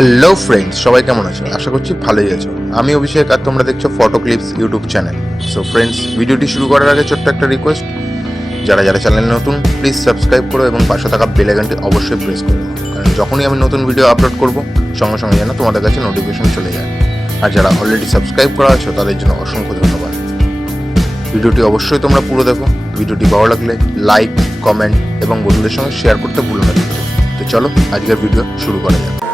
Hello friends, সবাই কেমন আছো? আশা করছি ভালোই আছো। আমি অভিষেক আর তোমরা দেখছো photo clips YouTube channel. So friends, ভিডিওটি শুরু করার আগে ছোট্ট একটা রিকোয়েস্ট, যারা যারা চ্যানেলে নতুন প্লিজ সাবস্ক্রাইব করো এবং পাশে থাকা বেল আইকনটি অবশ্যই প্রেস করো, কারণ যখনই আমি নতুন ভিডিও আপলোড করব সঙ্গে সঙ্গে যেন তোমাদের কাছে নোটিফিকেশন চলে যায়। আর যারা অলরেডি সাবস্ক্রাইব করা আছো তাদের জন্য অসংখ্য ধন্যবাদ। ভিডিওটি অবশ্যই তোমরা পুরো দেখো। ভিডিওটি ভালো লাগলে লাইক, কমেন্ট এবং বন্ধুদের সঙ্গে শেয়ার করতে ভুলো না। তো চলো আজকের ভিডিও শুরু করা যাক।